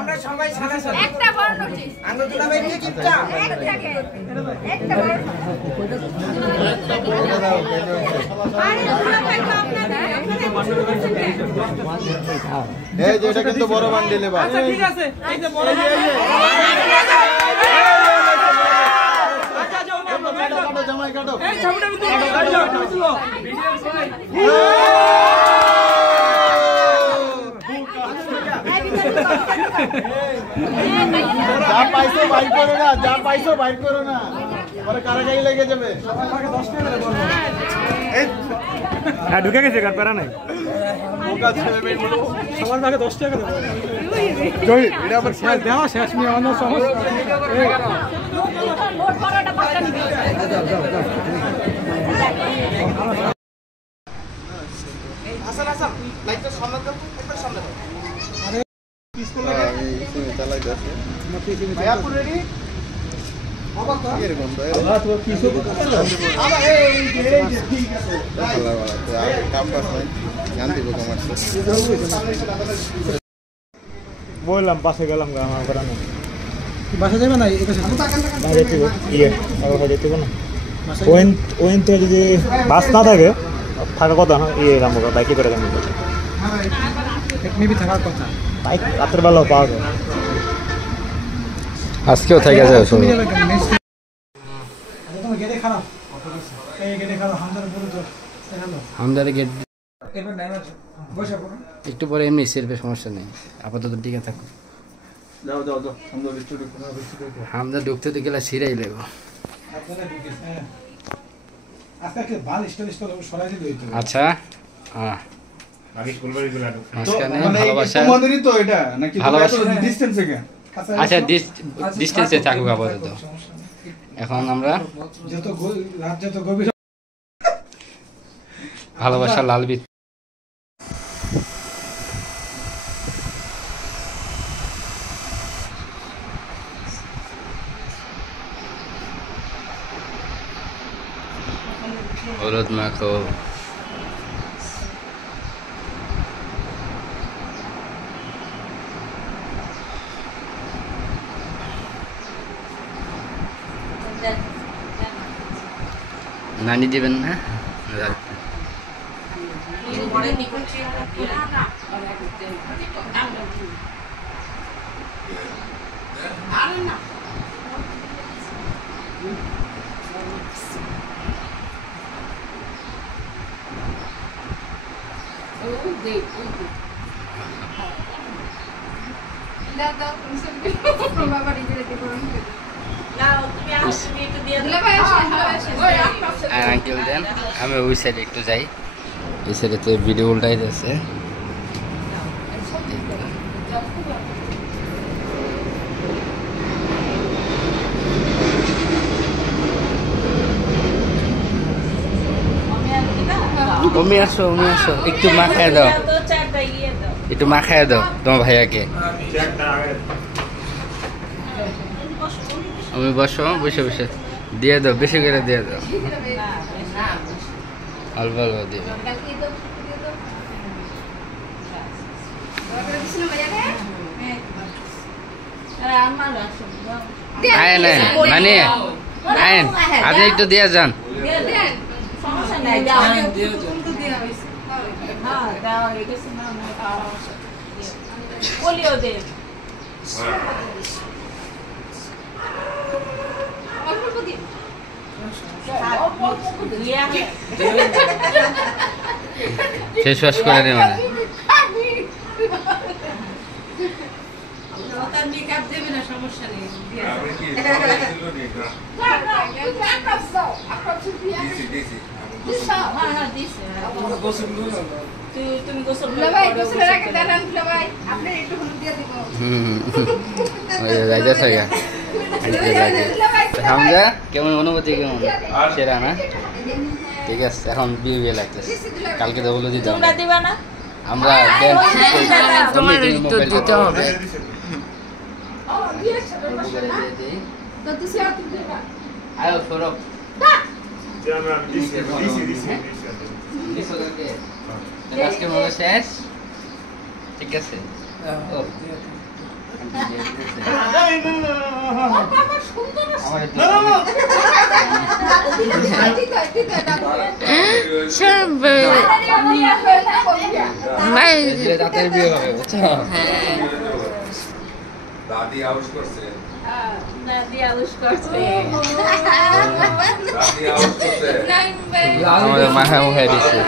আমরা সবাই সাদা সাদা একটা বড় নোটিস আমরা দুলাভাই নিয়ে কিপটা একটা বড় এই যে এটা কিন্তু বড় বান্ডিলে বা আচ্ছা ঠিক আছে এই যে বড় আচ্ছা যাও কাটো জামাই কাটো এই ছবিটা ভিতরে ভিডিও সবাই যা পাইছো বাইর করো না যা পাইছো বাইর করো না পরে কারাগারি লেগে যাবে সবাইকে 10 টাকা করে বলবো এই হ্যাঁ ঢুকে গেছে কার প্যারা নাই ওকা ছেলে মেয়ে গুলো সবার ভাগে 10 টাকা দেবো জয় এটা আবার শেষ দেওয়া শেষ মি আমাদের সমস্যা লোড করাটা পাঁচটা নিবি আসল আসল লাইটটা সামনে দাও একবার সামনে দাও আরে পিস্তল আমি ইসে চালাই যাচ্ছে ভাইয়া পুরো রেডি আবার তো এরকম তো আল্লাহ তো কিছু আবার এই যে ঠিক আছে আল্লাহ ওয়ালা তো আর কাম পাস নাই জানতে বো কমার্স বললাম পাশে গেলাম গা আমার গ্রামে বাসা যাবে না এই পাশে বাইরে থেকে ইয়ে আর হয়ে যেতে না ওইন তো যদি বাস না থাকে থাকার কথা না ইয়ে রামবো বাইকে করে যাবো মেবি থাকার কথা বাইক রাতের বেলাও পাওয়া যায় আজকেও থেকে যায় শুনুন তোমার গেটে খারাপ এই গেটে খারাপ হামদার পুরো তো আমাদের গেট এবার নাই বসে পড়ো একটু পরে এমনি সেরবে সমস্যা নেই আপাতত ঠিক আছে থাকো যাও যাও যাও আমরা ভিতরে হামদা ঢুকতে তো গেলে সিরাই লাগবে আপনারা ঢুকেছে হ্যাঁ আজকে কি বাল স্টাইল সরাই দিল হইতো আচ্ছা হ্যাঁ আগে স্কুল বাড়ি গেল মাঝখানে ভালোবাসা তোমাদেরই তো এটা নাকি ভালোবাসা ডিসটেন্স থেকে আচ্ছা ডিস্টেন্সে থাকবে আপাতত এখন আমরা যত রাত যত গভীর ভালোবাসা লাল বিট হলুদ মাখো নানি দিবেন না আঙ্কেল দেন আমি ওই সাইডে একটু যাই এই সাইডে তো ভিডিও উল্টাই যাচ্ছে তুমি আসো একটু মাখায় দাও একটু মাখায় দাও তোমার ভাইয়াকে আমি বসো বসে বসে দিয়ে দাও বেশি করে দিয়ে দাও অল্প অল্প দিয়ে আয়েন মানে আয়েন আপনি একটু দিয়ে যান শেষ বাস করে নে মানে তুমি গোসল ভাই গোসলের আগে দাঁড়ান ভাই আপনি একটু হলুদ দিয়ে দিব রাজা হামজা কেমন অনুভূতি কেমন সেরা না ঠিক আছে এখন বিয়ে লাগতেছে কালকে তো বলে দিতাম তোমরা দিবা না আমরা তোমার তো দিতে হবে আয়ো সৌরভ আজকে মনে শেষ ঠিক আছে রাতের বিয়ে হবে বুঝছো দাদি আউশ করছে আমাদের মাথা মুখে দিচ্ছে